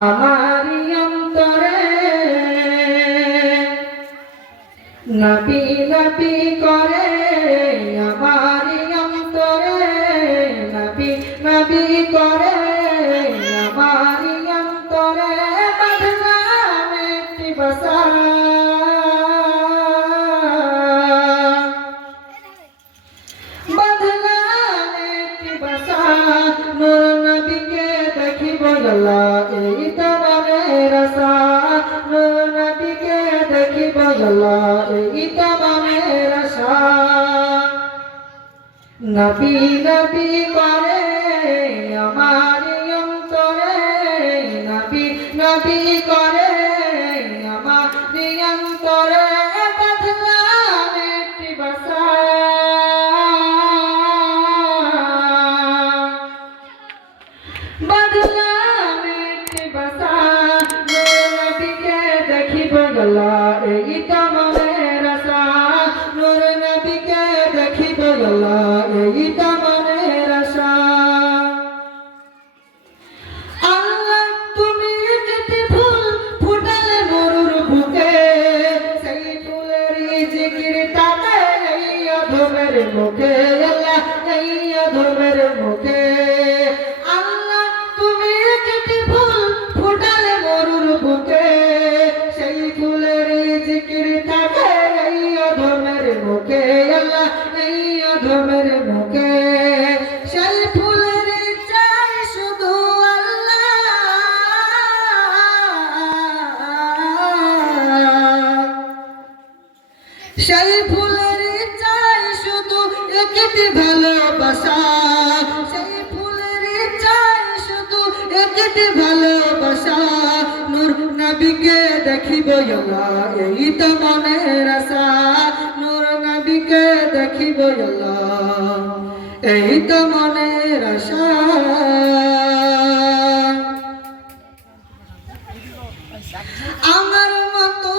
আমারি অন্তরে নবী নবী করে আমারি অন্তরে নবী নবী করে আমারি অন্তরে বদনাম একটি বসা বদনাম একটি বসা নূর নবীকে দেখিব আল্লাহ এই তো মনের আশা নূর নবীকে দেখিব আল্লাহ এই তো মনের আশা নবী নবী করে আমারি অন্তরে নবী নবী করে আমারি অন্তরে বদনাম একটি বসা বদনাম একটি বসা নূর নবীকে দেখিব আল্লাহ এই তো মনের আশা নূর নবীকে দেখিব আল্লাহ এই তো মনের আশা আল্লাহ তুমি একটি ফুল ফুটালে মরুর বুকে সেই ফুলের জিকির তাকে এই অধমের মুখে আল্লাহ এই অধমের মুখে আল্লাহ তুমি একটি ফুল ফুটালে মরুর বুকে সেই ফুলের জিকির তাকে এই অধমের মুখে আল্লাহ এই অধমের মুখে সেই ফুলের চাই শুধু সেই ফুলের চাই শুধু একটি ভালোবাসা সেই ফুলের চাই শুধু একটি ভালোবাসা নূর নবীকে দেখিব আল্লাহ এই তো মনের আশা নূর নবীকে দেখিব আল্লাহ এই তো মনের আশা আমার মতো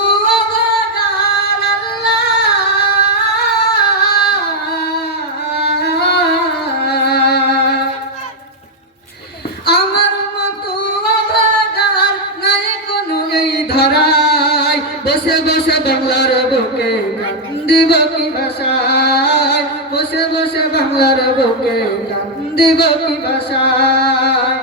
আমার মতো অভাগার নাই কোনো এই ধরায় বসে বসে বাংলার বুকে কান্দিব কি ভাষায় বসে বসে বাংলার বুকে কান্দিব কি ভাষায়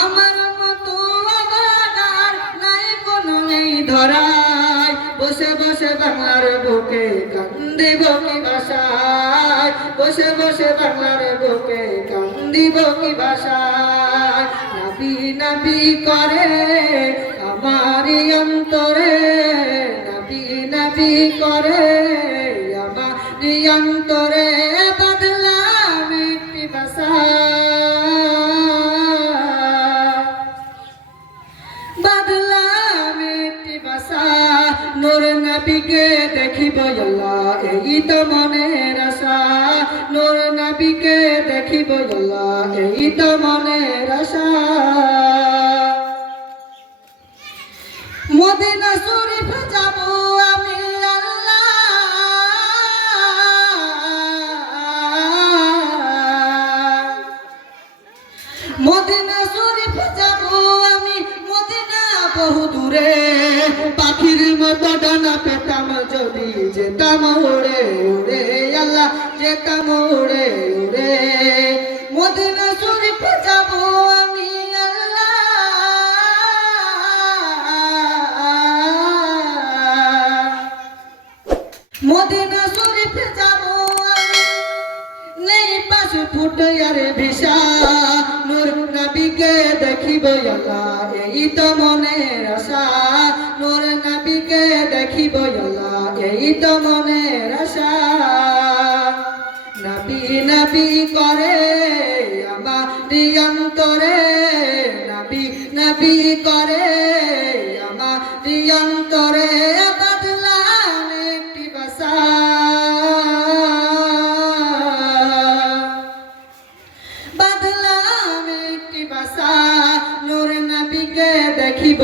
আমার মতো অভাগার নাই কোনো এই ধরায় বসে বসে বাংলার বুকে কান্দিব কি ভাষায় বসে বসে বাংলার বুকে কান্দিব কি ভাষায় নবী নবী করে আমারি অন্তরে নবী নবী করে আমারি অন্তরে বদলাম একটি ভাষা বদলাম একটি ভাষা নূর নবীকে দেখিব আল্লাহ এই তো মনের আশা নূর নবীকে দেখিব আল্লাহ এই তো মনের আশা মদিনা শরীফ যাব আমি আল্লাহ মদিনা শরীফ যাব আমি মদিনা বহু দূরে পাখির মতো ডানা পেতাম যদি যেতাম উড়ে উড়ে আল্লাহ যেতাম উড়ে উড়ে মদিনা শরীফ যাব আমি আল্লাহ মদিনা শরীফ যাব আমি নেই পাশ ফুটে আর ভিসা নূর নবীকে দেখিব আল্লাহ এই তো মনের আশা নূর নবীকে দেখিব আল্লাহ এই তো মনের আশা নবী নবী করে আমারি অন্তরে নবী নবী করে আমারি অন্তরে বদলাম একটি ভাষা বদলাম একটি ভাষা নূর নবীকে দেখিব